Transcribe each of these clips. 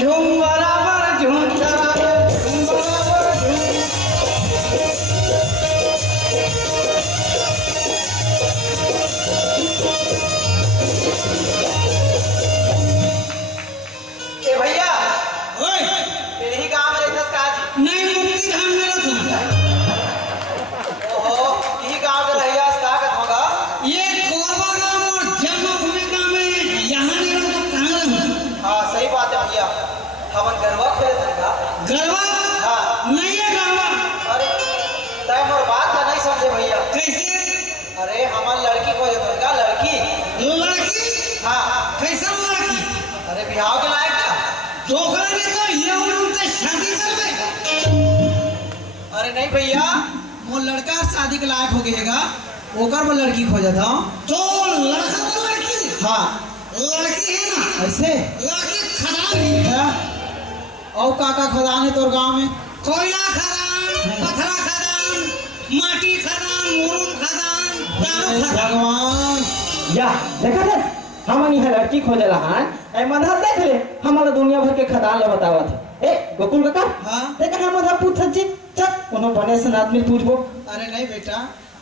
झूम बराबर झूम बराबर झूम बराबर झूम। ए भैया ओए यही काम रहता काज नहीं मुक्ति धाम में रहता। ओहो यही काम कर रही है का कहत होगा ये कोरबा गांव और जन्मभूमि गांव में यहाँ नहीं रहता तो कहाँ रहूँ? हाँ सही बात है भैया हमन गरबा खेल का गरबा हाँ नहीं है गरबा। अरे तय मोर बात का नहीं समझे भैया कैसे अरे हमार लड़की को जतन का लड़की लड़की हाँ कैसा लड़की अरे बिहाव के लायक का दोकरा ने तो ये उनसे शादी करवे। अरे नहीं भैया वो लड़का शादी के लायक हो गएगा ओकर में लड़की खोजत हूँ तो लड़का तो लड़की हाँ लड़की है ना ऐसे लड़की खदान है हाँ? और काका खदान है तोर गांव में कोयला खदान पथरा खदान माटी खदान मुरुम खदान दारू खदान। भगवान या देखा थे हमन यहाँ लड़की खोजे रहा है मधा देख ले हमारा दुनिया भर के खदान ले बतावत है ए गोकुल काका हाँ? देखा हम मधा पूछत जी चल कोनो बने से आदमी पूछबो। अरे नहीं बेटा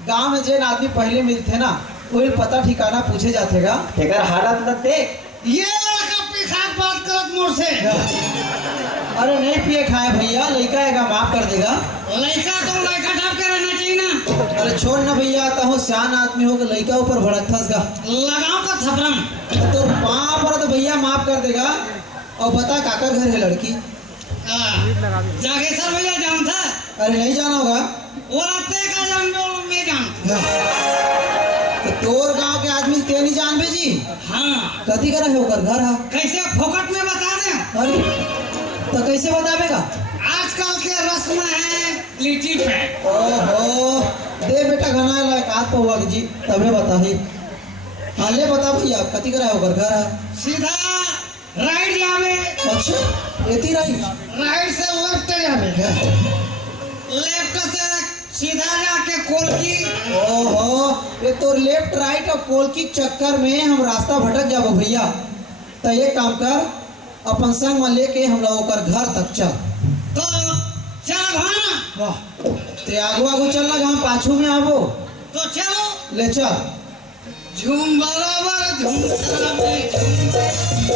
गांव में जेन आदमी पहले मिलते ना वही पता ठिकाना पूछे जातेगा तेकर हालत न देख ये लड़का पिसाब बात करत मोर से अरे नहीं पिए खाए भैया लड़का आएगा माफ कर देगा लड़का तो लड़का ढाप के रहना चाहिए ना। अरे छोड़ ना भैया आता हो सियान आदमी हो के लड़का ऊपर भड़कथस का लगाओ का थपरम तो पाँव पर तो भैया माफ कर देगा और बता काकर घर है लड़की जागेश्वर भैया जानता अरे नहीं जाना होगा वो रास्ते का जान मैं जानता। तो तोर गांव के आदमी ते नहीं जानबे जी हाँ कथी करे है ओकर घर है कैसे फोकट में बता दे अरे तो कैसे बतावेगा आजकल के रस्म है लिट्टी पे ओहो दे बेटा घना लायक हाथ पे हुआ जी तबे बता ही हाँ ले बता भैया कथी करे है ओकर घर है सीधा राइट जावे अच्छा एती रही राइट से लेफ्ट जावे लेफ्ट से सीधा जाके कोलकी ओहो ये तो लेफ्ट राइट और पोल की चक्कर में हम रास्ता भटक जाबो भैया तो ये काम कर अपन संग में लेके हम लोग ओकर घर तक चल तो चल भाना वाह ते आगू आगू चलना जहाँ पाछू में आबो तो चलो ले चल झूम बराबर झूम बराबर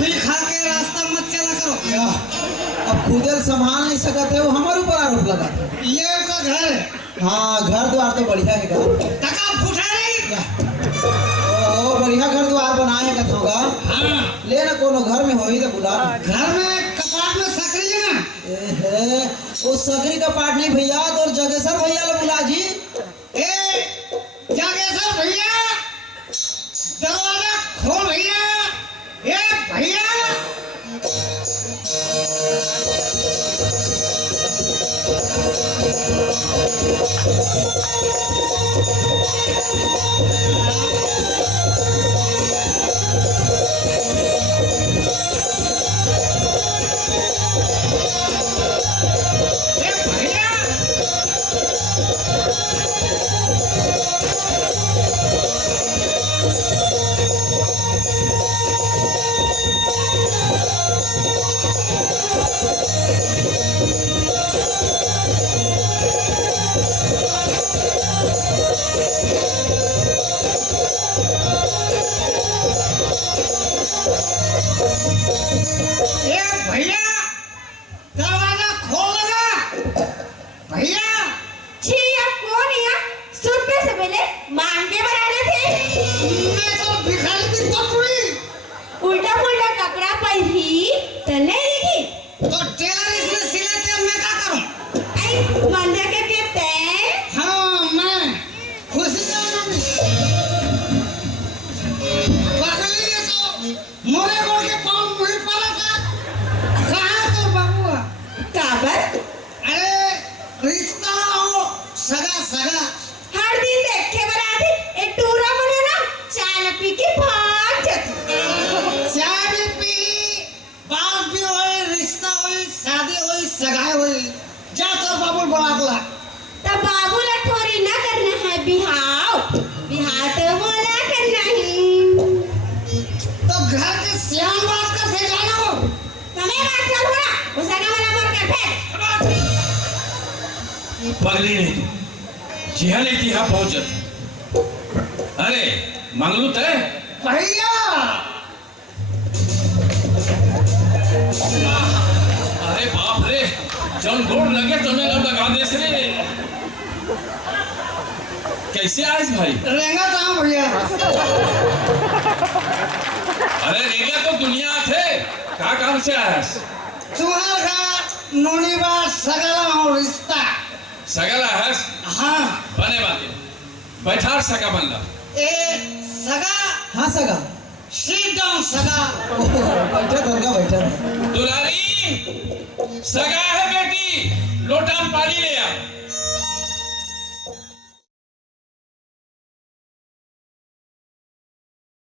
फिर खा के रास्ता मत चला करो। क्या अब खुदे संभाल नहीं सकते वो हमारे ऊपर आरोप लगा ये का घर है हाँ घर द्वार तो बढ़िया है टका फूटा नहीं ओ बढ़िया घर द्वार बनाए का होगा हाँ ले ना कोनो घर में हो ही तो बुला घर में कपाट में सकरी है ना एहे, वो सकरी का पार्ट नहीं भैया तो जगेश्वर भैया ले बुला जी ए जागेश्वर भैया दरवाजा खोल भैया ए भैया ए भैया ए भैया दरवाजा खोल लगा भैया छी आप कौन है? सूट पे से पहले मांग के बना रहे थे। मैं तो भिखारी की पटरी उल्टा पुल्टा कपड़ा पहनी तो नहीं देखी। तो टेलर इसमें सिलाते हैं, मैं क्या करूं? आई मंदिर के पैर हाँ मैं खुशी जाना पकड़ी है तो मोरे गोड़ के पाँव मुही पड़ा था कहाँ तो बाबू काबर अरे रिश्ता हो सगा सगा हर दिन देखे बराती एक टूरा मने ना चाय पी के भाग जाती। चाय भी पी सगा वाला मोर के फेंक। पगली नहीं तू जिहा नहीं थी हाँ पहुंच जाती। अरे मंगलू तय भैया अरे बाप रे जौन गोड़ लगे तो ने लगा दे रे। कैसे आयस भाई? रेंगा था भैया। अरे रेंगा तो दुनिया थे का काम से आयस? तुम्हार का नोनी बात सगला हो रिश्ता सगला है? हाँ बने बातें बैठार सगा बंदा ए सगा हाँ सगा सीट डाउन सगा। बैठा दुर्गा बैठा। दुलारी सगा है बेटी लोटा में पानी ले आ।